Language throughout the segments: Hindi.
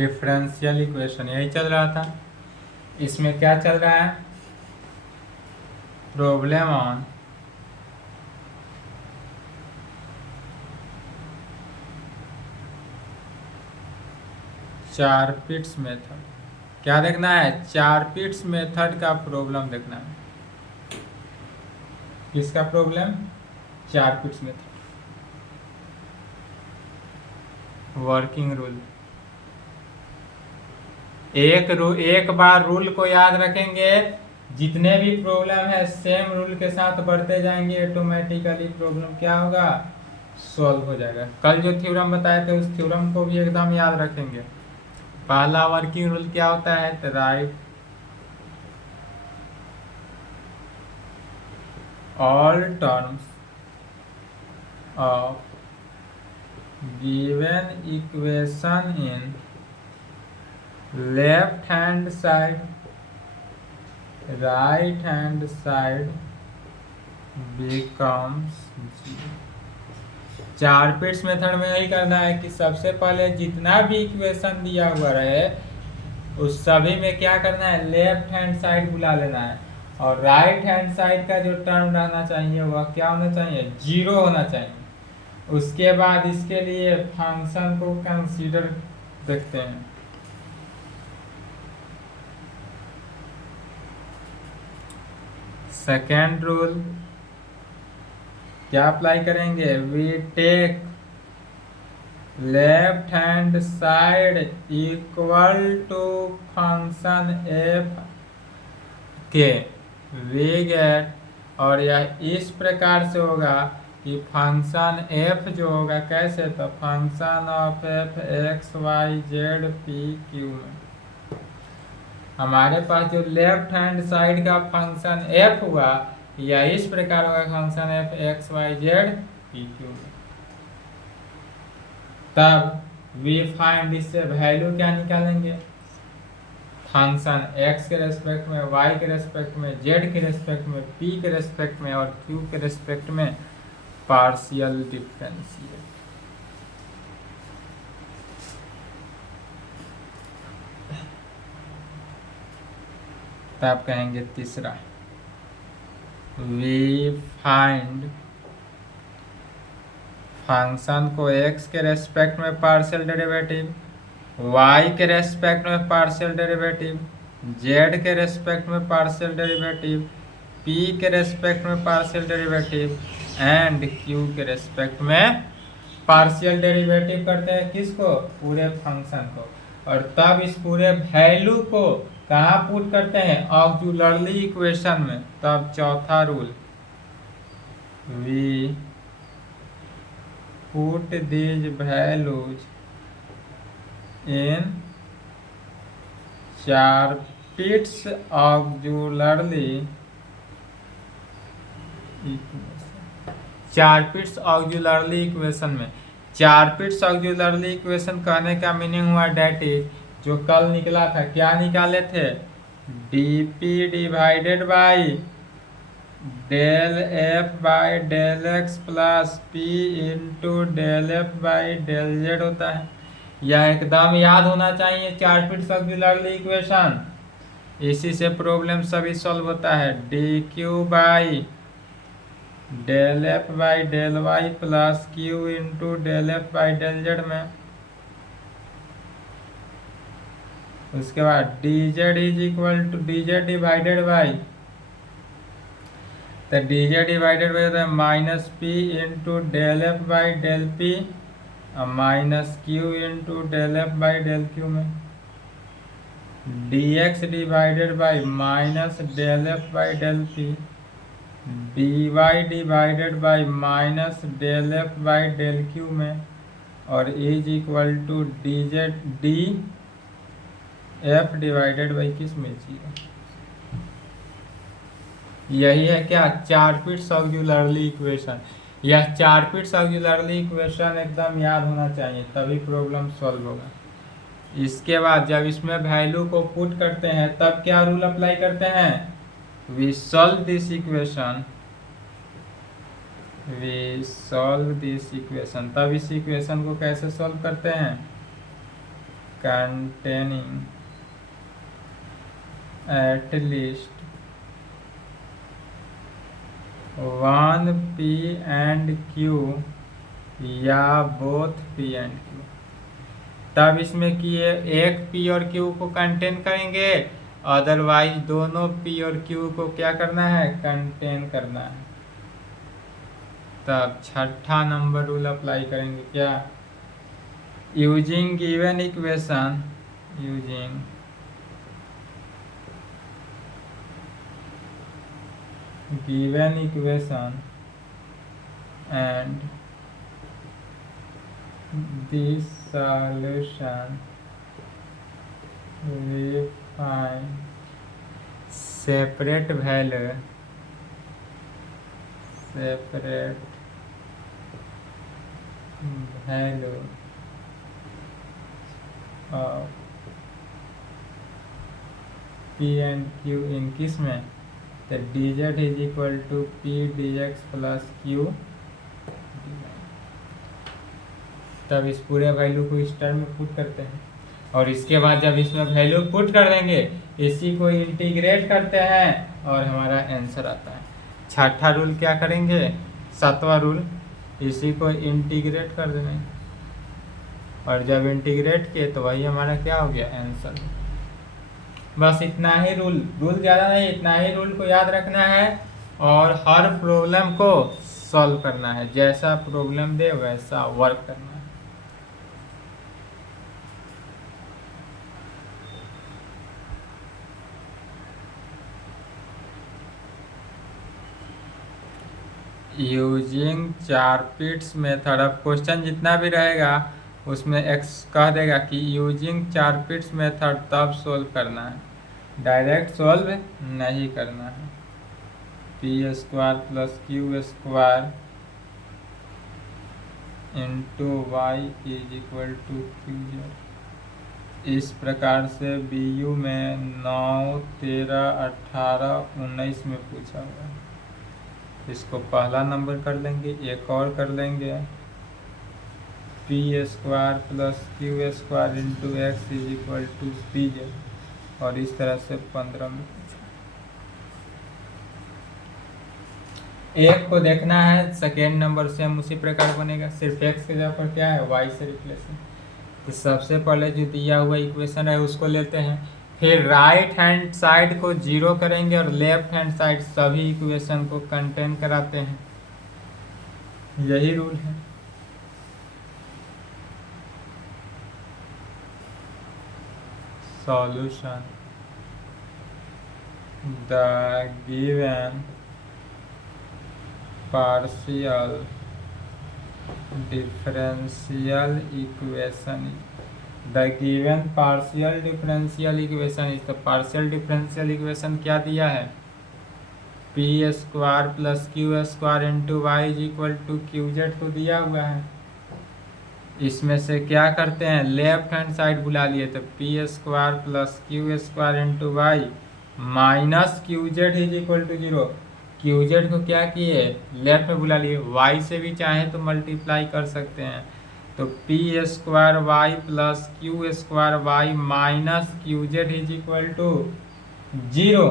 डिफरेंशियल इक्वेशन यही चल रहा था। इसमें क्या चल रहा है, प्रॉब्लम ऑन चारपिट्स मेथड। क्या देखना है, चारपिट्स मेथड का प्रॉब्लम देखना है। किसका problem, Charpit's method. Working rule, एक बार रूल को याद रखेंगे, जितने भी प्रॉब्लम है सेम रूल के साथ बढ़ते जाएंगे, ऑटोमेटिकली प्रॉब्लम क्या होगा, सॉल्व हो जाएगा। कल जो थ्योरम बताए थे उस थ्योरम को भी एकदम याद रखेंगे। पहला वर्किंग रूल क्या होता है, तो right all terms of given equation in left hand side right hand side becomes zero. Charpit's method में यही करना है कि सबसे पहले जितना भी इक्वेशन दिया हुआ रहे उस सभी में क्या करना है, लेफ्ट हैंड साइड बुला लेना है, और राइट हैंड साइड का जो टर्म रहना चाहिए वह क्या होना चाहिए, जीरो होना चाहिए। उसके बाद इसके लिए फंक्शन को कंसीडर देखते हैं। सेकेंड रूल क्या अप्लाई करेंगे, we take left hand side equal to function F के वी गेट, और यह इस प्रकार से होगा कि फंक्शन एफ जो होगा कैसे, तो function of F X Y Z P Q में हमारे पास जो लेफ्ट हैंड साइड का फंक्शन एफ हुआ या इस प्रकार होगा function F X Y Z P Q में। तब वी फाइंड, इससे वैल्यू क्या निकालेंगे, फंक्शन एक्स के रेस्पेक्ट में, वाई के रेस्पेक्ट में, जेड के रेस्पेक्ट में, पी के रेस्पेक्ट में और क्यू के रेस्पेक्ट में पार्शियल डिफरेंशिएट। तब कहेंगे तीसरा, वी फाइंड फंक्शन को x के रेस्पेक्ट में पार्शियल डेरिवेटिव, y के रेस्पेक्ट में पार्शियल डेरिवेटिव, z के रेस्पेक्ट में पार्शियल डेरिवेटिव, p के रेस्पेक्ट में पार्शियल डेरिवेटिव एंड q के रेस्पेक्ट में पार्शियल डेरिवेटिव करते हैं। किसको, पूरे फंक्शन को। और तब इस पूरे वैल्यू को कहाँ पुट करते हैं, ऑक्सिलरी इक्वेशन में। तब चौथा rule, we put these values in Charpit's auxiliary equation. Charpit's auxiliary equation में, चारपिट्स ऑक्सिलरी इक्वेशन कहने का मीनिंग हुआ डेट इज, जो कल निकला था, क्या निकाले थे, dp divided by del F by del x plus P into del F by del Z होता है। यह एकदम याद होना चाहिए चारपिट्स ऑक्सिलरी इक्वेशन। इसी से प्रॉब्लम सभी सॉल्व होता है, D Q by del F by del Y plus Q into del F by del Z में। उसके बाद D Z is equal to D Z divided by, तो डी जेड डिवाइडेड बाई होता है minus P into del F by del P minus Q into del F by del Q में, D x divided by minus del F by del P, D Y divided by minus del F by del Q में, और is equal to D Z D F divided by किस में, जीरो। यही है क्या, चारपिट्स ऑक्सिलरी इक्वेशन। यह चारपिट्स ऑक्सिलरी इक्वेशन एकदम याद होना चाहिए, तभी प्रॉब्लम सॉल्व होगा। इसके बाद जब इसमें वैल्यू को पुट करते हैं तब क्या रूल अप्लाई करते हैं, we solve this equation, we solve this equation. तब इस इक्वेशन को कैसे सॉल्व करते हैं, containing at least one P and Q या both P and Q, तब इसमें कि एक P और Q को कंटेन करेंगे, अदरवाइज दोनों P और Q को क्या करना है, कंटेन करना है। तब छठा नंबर रूल अप्लाई करेंगे, क्या, using given equation, using given equation and this solution, we find separate value of P and Q in किस में, तो dz is equal to P dx plus Q। तब इस पूरे वैल्यू को इस टर्म में पुट करते हैं, और इसके बाद जब इसमें वैल्यू पुट कर देंगे, इसी को इंटीग्रेट करते हैं और हमारा आंसर आता है। छठा रूल क्या करेंगे, सातवां रूल, इसी को इंटीग्रेट कर देंगे, और जब इंटीग्रेट किए तो वही हमारा क्या हो गया, आंसर। बस इतना ही रूल ज़्यादा नहीं, इतना ही रूल को याद रखना है और हर प्रॉब्लम को सॉल्व करना है, जैसा प्रॉब्लम दे वैसा वर्क करना है। यूजिंग चारपिट्स मेथड, अब क्वेश्चन जितना भी रहेगा उसमें एक्स कह देगा कि यूजिंग चारपिट्स मेथड, तब सोल्व करना है, डायरेक्ट सोल्व नहीं करना है। P square plus Q square into Y is equal to Q Z. इस प्रकार से बी यू में 9, 13, 18, 19 में पूछा हुआ है। इसको पहला नंबर कर लेंगे, एक और कर लेंगे, P square plus Q square into X is equal to P Z, और इस तरह से 15 में पूछा। एक को देखना है, सेकेंड नंबर से हम उसी प्रकार बनेगा, सिर्फ एक्स के जगह पर क्या है, वाई से रिप्लेस है। तो सबसे पहले जो दिया हुआ इक्वेशन है उसको लेते हैं, फिर राइट हैंड साइड को 0 करेंगे और लेफ्ट हैंड साइड सभी इक्वेशन को कंटेन कराते हैं, यही रूल है। Solution, the given partial differential equation, the given partial differential equation is the partial differential equation क्या दिया है, P square plus Q square into Y is equal to Q Z को दिया हुआ है। इसमें से क्या करते हैं, लेफ्ट हैंड साइड बुला लिए, तो P square plus Q square into Y minus Q Z is equal to 0। Q Z को क्या किए, लेफ्ट में बुला लिए, वाई से भी चाहे तो मल्टीप्लाई कर सकते हैं, तो P square Y plus Q square Y minus Q Z is equal to 0।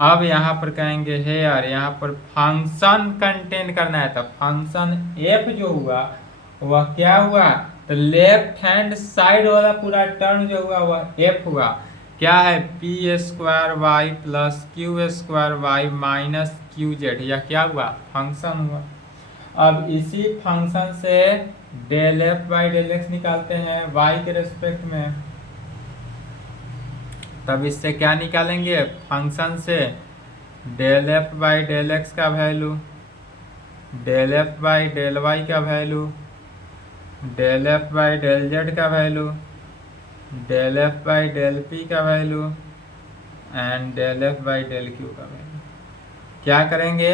अब यहाँ पर कहेंगे हेयर, यहाँ पर फंक्शन कंटेन करना है, तो फंक्शन एफ जो हुआ वह क्या हुआ, तो लेफ्ट हैंड साइड वाला पूरा टर्म जो हुआ वह एफ हुआ, क्या है, P square Y plus Q square Y minus Q Z, यह क्या हुआ, फंक्शन हुआ। अब इसी फंक्शन से del F by del X निकालते हैं वाई के रेस्पेक्ट में, तब इससे क्या निकालेंगे, फंक्शन से del F by del x का value, del F by del Y का value, del F by del Z का value, del F by del P का value and del F by del Q का वैल्यू। क्या करेंगे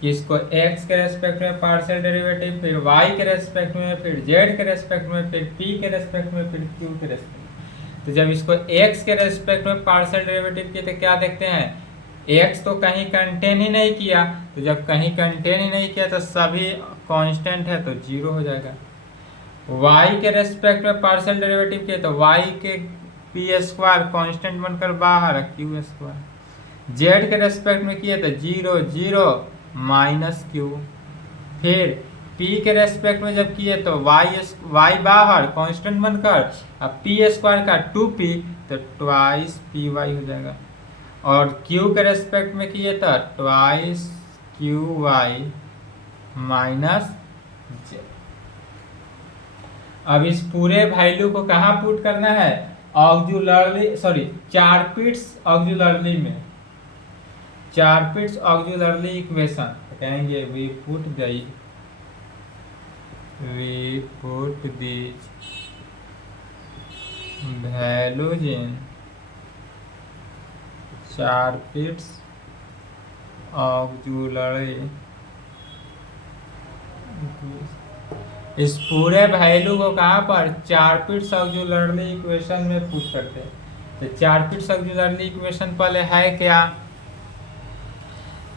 कि इसको x के रेस्पेक्ट में पार्शियल डेरिवेटिव, फिर y के रेस्पेक्ट में, फिर z के रेस्पेक्ट में, फिर p के रेस्पेक्ट में, फिर q के रेस्पेक्ट में। तो जब इसको x के रेस्पेक्ट में पार्शियल डेरिवेटिव किए तो क्या देखते हैं, x तो कहीं कंटेन ही नहीं किया, तो जब कहीं कंटेन ही नहीं किया तो सभी कांस्टेंट है तो 0 हो जाएगा। y के रेस्पेक्ट में पार्शियल डेरिवेटिव किए तो y के पी स्क्वायर कॉन्स्टेंट बनकर बाहर क्यू स्क्वायर। जेड के रेस्पेक्ट में किए तो 0 0 माइनस क्यू। फिर p के रेस्पेक्ट में जब किए तो y बाहर कांस्टेंट बनकर, अब पी स्क्वायर का 2p तो ट्वाइस पी वाई हो जाएगा। और q के रेस्पेक्ट में किए तो twice Q Y minus Z. अब इस पूरे वैल्यू को कहाँ पुट करना है, ऑक्जुलरली सॉरी चारपिट्स ऑक्जुलरली में, चारपिट्स ऑक्जुलरली इक्वेशन कहेंगे we put these values in Charpit's auxiliary. इस पूरे वैल्यू को कहाँ पर चारपिट्स ऑक्जुलरली इक्वेशन में पुट करते हैं। तो चारपिट्स ऑक्जुलरली इक्वेशन पहले है क्या,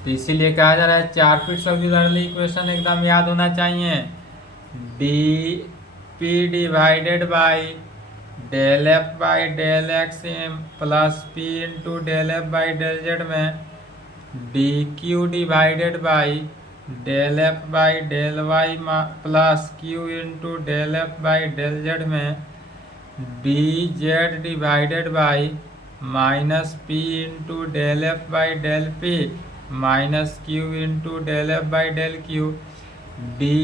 तो इसीलिए कहा जा रहा है चारपिट्स ऑक्जुलरली इक्वेशन एकदम याद होना चाहिए। D p divided by del F by del x plus P into del F by del Z में d Q divided by del F by del Y plus Q into del F by del Z में d Z divided by minus P into del F by del P minus Q into del F by del q d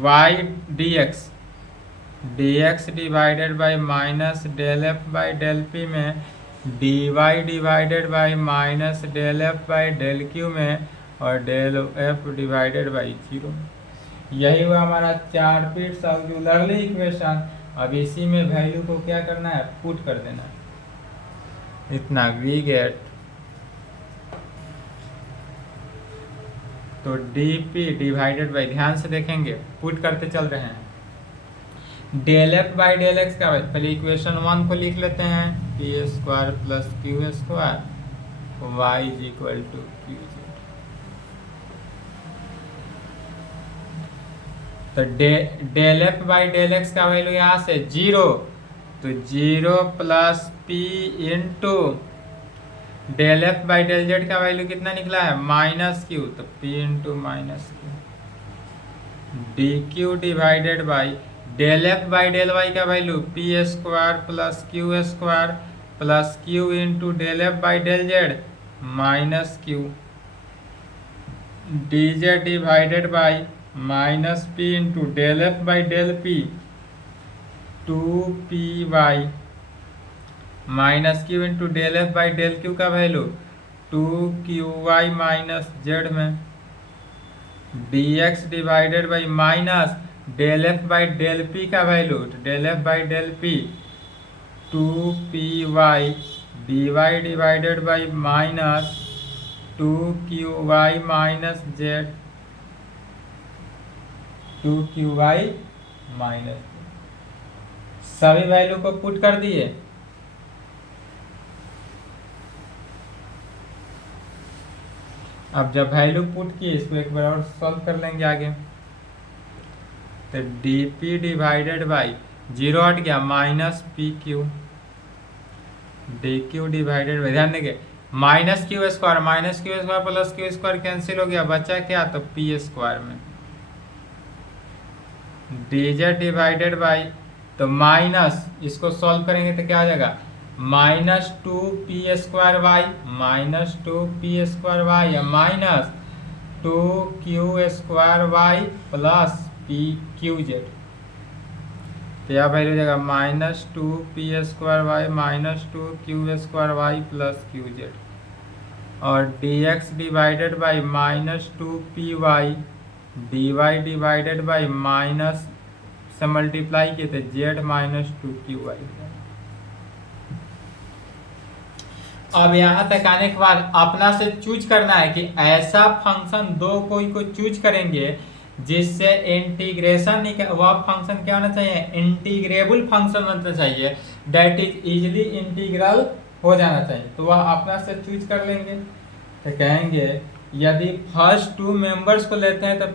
Y d x divided by minus del F by del P में D Y divided by minus del F by del Q में और डेल एफ डिवाइडेड बाई 0। यही हुआ हमारा चारपिट्स ऑक्जुलरली इक्वेशन। अब इसी में वैल्यू को क्या करना है, पुट कर देना है। इतना वी गेट, तो डी पी डिवाइडेड बाई, ध्यान से देखेंगे पुट करते चल रहे हैं, del F by del x का पहले इक्वेशन 1 को लिख लेते हैं, p square plus Q square y is equal to Q z. तो del F by del x का वैल्यू यहाँ से 0, तो 0 plus P into del F by del Z का वैल्यू कितना निकला है माइनस क्यू, तो p into minus q d Q divided by del F by del Y का value p square plus Q square plus Q into del F by del z minus q d Z divided by minus P into del F by del P 2py minus Q into del F by del Q का वैल्यू 2qy माइनस जेड में dx divided by minus del F by del P का value del F by del P 2py dy divided by minus 2qy minus Z 2qy minus, सभी वैल्यू को पुट कर दिए। अब जब वैल्यू पुट किए इसको एक बार और सॉल्व कर लेंगे आगे। तो डी पी डिवाइडेड बाई 0 हट गया minus P q d Q divided by, ध्यान देंगे minus q square plus Q square cancel हो गया, बचा क्या, तो पी स्क्वायर में डी जेड डिवाइडेड बाई, तो माइनस इसको सॉल्व करेंगे तो क्या आ जाएगा minus 2p square Y minus 2p square y या minus 2q square Y plus p q z, तो यह वैल्यू हो जाएगा minus 2p square Y minus 2q square Y plus Q Z और dx divided by minus 2py dy divided by minus से मल्टीप्लाई किए थे जेड माइनस 2qy। अब यहाँ तक आने के बाद अपना से चूज करना है कि ऐसा फंक्शन दो कोई को चूज करेंगे जिससे इंटीग्रेशन, वह फंक्शन क्या होना चाहिए, इंटीग्रेबल फंक्शन होना चाहिए, दैट इज इजिली इंटीग्रल हो जाना चाहिए। तो वह अपना से चूज कर लेंगे। तो कहेंगे यदि फर्स्ट 2 मेंबर्स को लेते हैं तो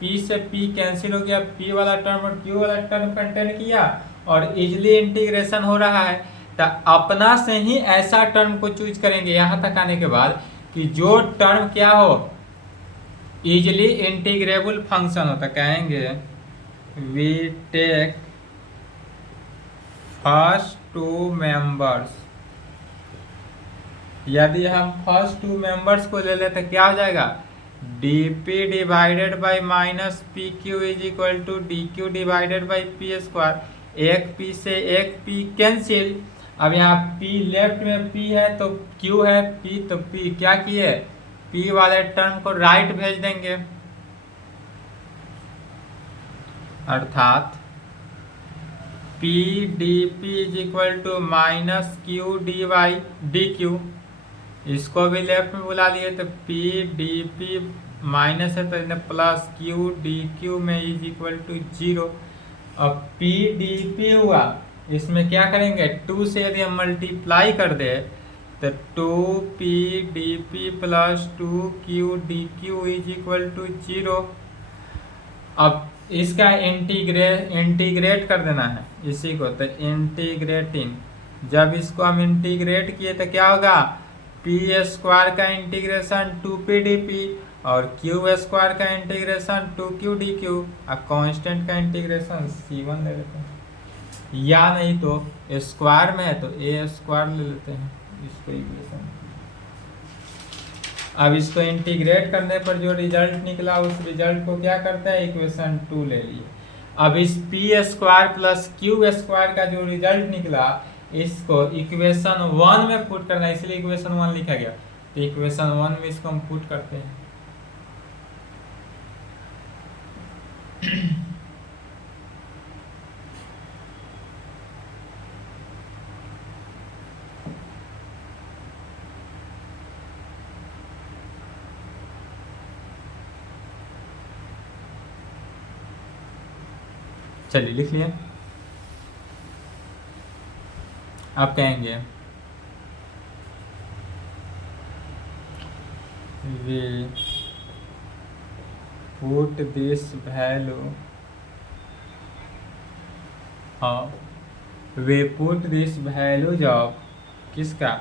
P से P कैंसिल हो गया, P वाला टर्म और Q वाला टर्म कंटेन किया और इजली इंटीग्रेशन हो रहा है। तो अपना से ही ऐसा टर्म को चूज करेंगे यहाँ तक आने के बाद कि जो टर्म क्या हो, इजली इंटीग्रेबल फंक्शन होता। कहेंगे we take first two members. यदि हम फर्स्ट टू मेंबर्स को ले लेते क्या हो जाएगा, dp divided by minus P Q is equal to D Q divided by P square. एक p से एक p कैंसिल। अब यहाँ p लेफ्ट में p है तो q है p, तो p क्या किए, p वाले टर्म को राइट भेज देंगे, अर्थात p dp is equal to minus q D Y D Q. इसको भी लेफ्ट में बुला लिए तो p dp माइनस है तो प्लस q डी क्यू में इज इक्वल टू 0। अब p dp हुआ, इसमें क्या करेंगे 2 से यदि हम मल्टीप्लाई कर दे तो 2p dp plus 2q dq is equal to 0। अब इसका इंटीग्रेट कर देना है इसी को, तो इंटीग्रेटिंग, जब इसको हम इंटीग्रेट किए तो क्या होगा, पी स्क्वायर का इंटीग्रेशन 2p dp और क्यू स्क्वायर का इंटीग्रेशन 2q dq और कांस्टेंट का इंटीग्रेशन c1 ले लेते हैं, या नहीं तो स्क्वायर में है तो a स्क्वायर ले लेते हैं इसको इक्वेशन। अब इसको इंटीग्रेट करने पर जो रिजल्ट निकला उस रिजल्ट को क्या करता है, इक्वेशन 2 ले लिए। अब इस P square plus Q square का जो रिजल्ट निकला इसको इक्वेशन 1 में पुट करना है, इसलिए इक्वेशन 1 लिखा गया। तो इक्वेशन 1 में इसको हम पुट करते हैं। चलिए लिख लिए। आप कहेंगे we put this value of किसका,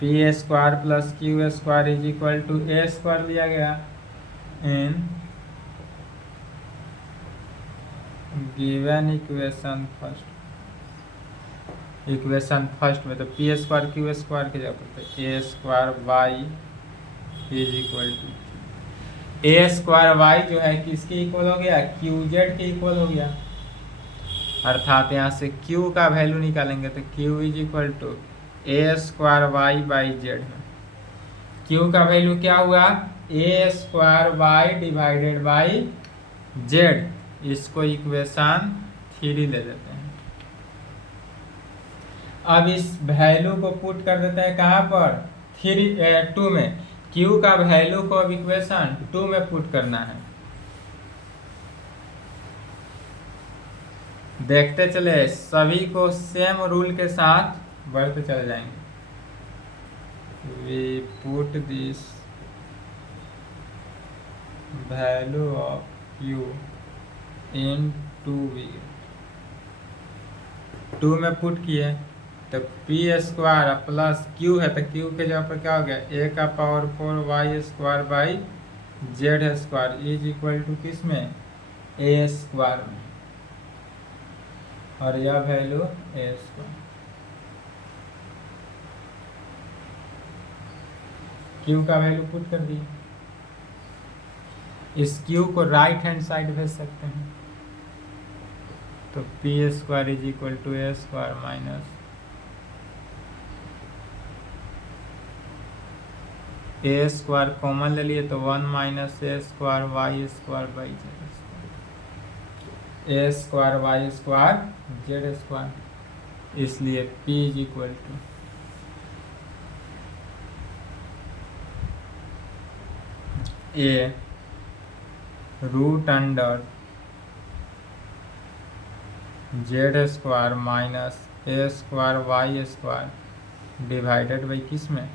P square plus Q square is equal to A square लिया गया इन गिवन इक्वेशन फर्स्ट में। तो पी स्क्वायर क्यू स्क्वायर के जगह पर a square y is equal to A square y जो है किसके इक्वल हो गया, क्यू जेड के इक्वल हो गया। अर्थात यहाँ से क्यू का वैल्यू निकालेंगे तो q is equal to A square y by z में। क्यू का वैल्यू क्या हुआ, a square y divided by z. इसको इक्वेशन 3 ले लेते हैं। अब इस वैल्यू को पुट कर देते हैं कहाँ पर, 2 में। Q का वैल्यू को अब इक्वेशन 2 में पुट करना है। देखते चले, सभी को सेम रूल के साथ बढ़ते चले जाएंगे। We put this value of Q in 2 में पुट किए तो पी स्क्वायर प्लस क्यू है तो क्यू के जगह पर क्या हो गया, ए का power 4 Y square by Z square is equal to किस में, ए स्क्वायर में, और यह वैल्यू ए स्क्वायर। क्यू का वैल्यू पुट कर दिए। इस क्यू को राइट हैंड साइड भेज सकते हैं तो P square is equal to A square minus A square common ले लिए तो 1 minus A square Y square by Z square, A square Y square Z square. इसलिए p is equal to A root under Z square minus A square Y square divided by किस में,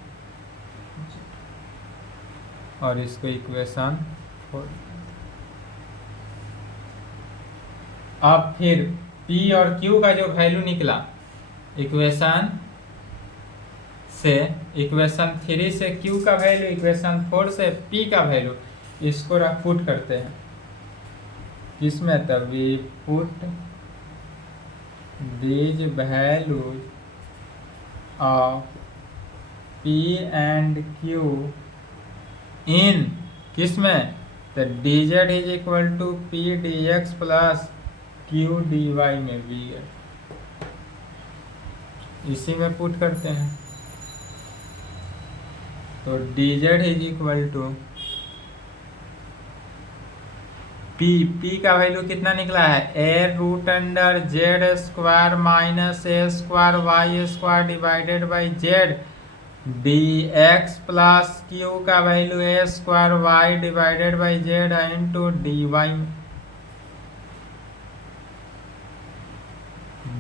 और इसको इक्वेशन 4। अब फिर P और Q का जो वैल्यू निकला इक्वेशन से, इक्वेशन 3 से Q का वैल्यू, इक्वेशन 4 से P का वैल्यू, इसको रख पुट करते हैं किसमें, तब we put these values of P and Q in किसमें, तो dz is equal to P dx plus Q dy में v है, इसी में पुट करते हैं। तो dz is equal to P का वैल्यू कितना निकला है, a root under Z square minus A square Y square divided by z d x plus q का value A square y divided by z into d y.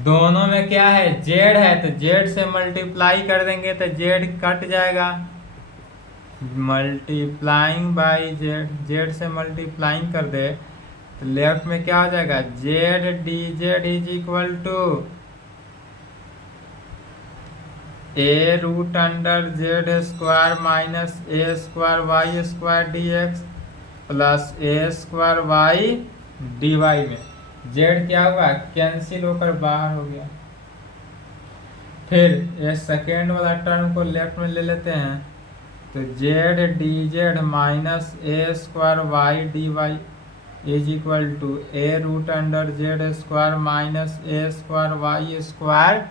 दोनों में क्या है, जेड है, तो जेड से मल्टीप्लाई कर देंगे तो जेड कट जाएगा, मल्टीप्लाइंग बाई जेड, जेड से मल्टीप्लाइंग कर दे तो लेफ्ट में क्या हो जाएगा, Z D Z is equal to A root under Z square minus A square Y square D x plus A square Y D Y में जेड क्या हुआ, कैंसिल होकर बाहर हो गया। फिर ये सेकेंड वाला टर्म को लेफ्ट में ले लेते हैं, तो Z D Z minus A square Y D Y is equal to A root under Z square minus A square Y square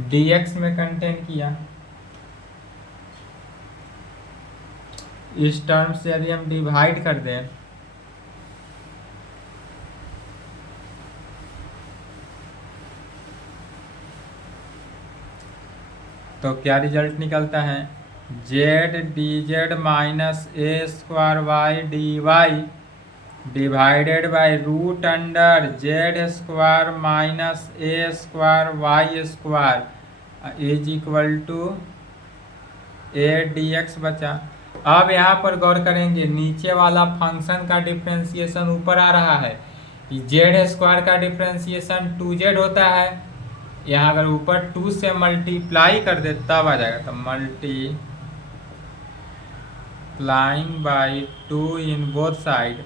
D X में कंटेन किया। इस टर्म से यदि हम डिवाइड कर दें तो क्या रिजल्ट निकलता है, Z D Z minus A square Y D Y divided by root under Z square minus A square Y square is equal to A D X बचा। अब यहाँ पर गौर करेंगे, नीचे वाला फंक्शन का डिफ्रेंसिएशन ऊपर आ रहा है, जेड स्क्वायर का डिफ्रेंसिएशन 2z होता है, यहाँ अगर ऊपर 2 से मल्टीप्लाई कर दे तब आ जाएगा, तो multiplying by 2 in both side,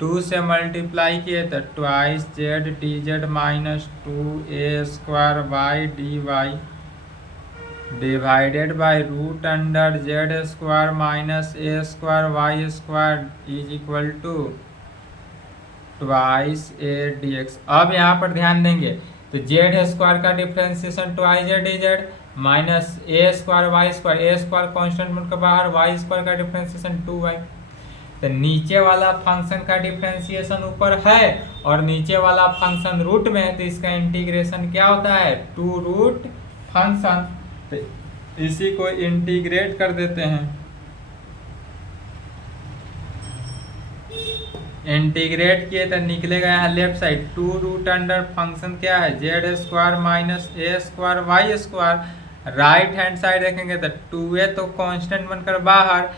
2 से मल्टीप्लाई किए तो twice z D Z minus 2a square Y D Y divided by root under Z square minus A square Y square is equal to twice a D x. अब यहाँ पर ध्यान देंगे तो जेड स्क्वायर का differentiation twice z D Z minus ए स्क्वायर वाई स्क्वायर, ए स्क्वायर कॉन्स्टेंट बनकर बाहर, वाई स्क्वायर का डिफ्रेंसिएशन 2y। तो नीचे वाला फंक्शन का डिफ्रेंसिएशन ऊपर है और नीचे वाला फंक्शन रूट में है, तो इसका इंटीग्रेशन क्या होता है, 2 रूट फंक्शन। तो इसी को इंटीग्रेट कर देते हैं, इंटीग्रेट किए तो निकलेगा यहाँ left side 2 root under function क्या है, जेड स्क्वायर माइनस ए square Y square, right hand side देखेंगे तो 2a तो कांस्टेंट बनकर बाहर,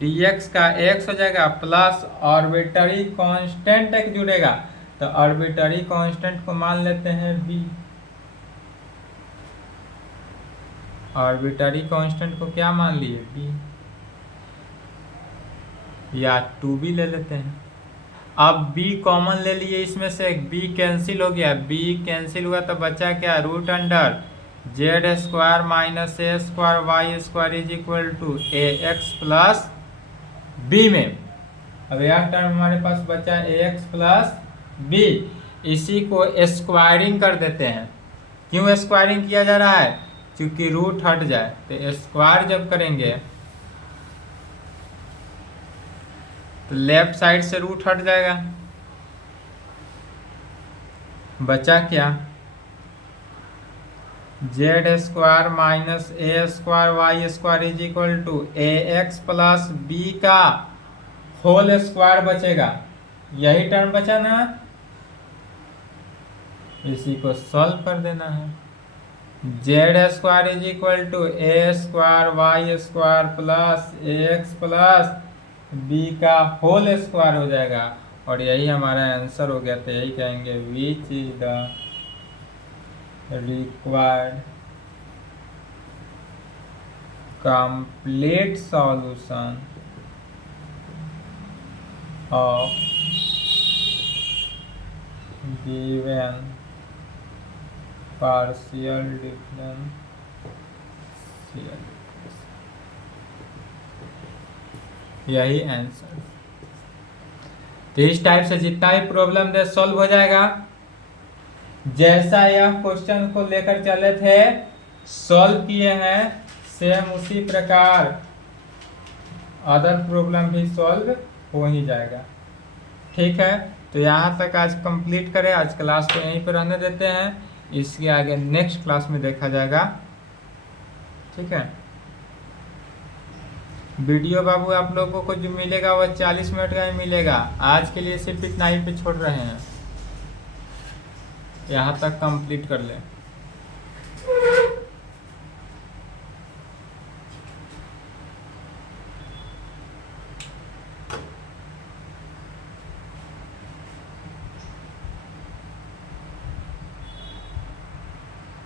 dx का x हो जाएगा प्लस आर्बिट्ररी कांस्टेंट एक जुड़ेगा, तो आर्बिट्ररी कांस्टेंट को मान लेते हैं b, आर्बिट्ररी कांस्टेंट को क्या मान लिए b, या 2b ले लेते हैं। अब b कॉमन ले लिए, इसमें से b कैंसिल हो गया, b कैंसिल हुआ तो बचा क्या, root under Z square minus A square Y square is equal to A X plus B में। अब यह टर्म हमारे पास बचा ए एक्स प्लस बी, इसी को स्क्वायरिंग कर देते हैं। क्यों स्क्वायरिंग किया जा रहा है, क्योंकि रूट हट जाए, तो स्क्वायर जब करेंगे तो लेफ्ट साइड से रूट हट जाएगा, बचा क्या, Z square minus A square Y square is equal to A X plus B का होल स्क्वायर बचेगा, यही टर्म बचा ना, इसी को सॉल्व कर देना है। Z square is equal to A square Y square plus A X plus B का होल स्क्वायर हो जाएगा, और यही हमारा आंसर हो गया। तो यही कहेंगे which is the required complete solution of given partial differential. यही आंसर। तो इस टाइप से जितना भी प्रॉब्लम दे सॉल्व हो जाएगा। जैसा यह क्वेश्चन को लेकर चले थे सॉल्व किए हैं, सेम उसी प्रकार अदर प्रॉब्लम भी सॉल्व हो ही जाएगा। ठीक है, तो यहाँ तक आज कंप्लीट करें। आज क्लास को यहीं पर रहने देते हैं, इसके आगे नेक्स्ट क्लास में देखा जाएगा। ठीक है, वीडियो बाबू आप लोगों को जो मिलेगा वह 40 मिनट का ही मिलेगा। आज के लिए सिर्फ इतना ही पे छोड़ रहे हैं, यहाँ तक कंप्लीट कर लें।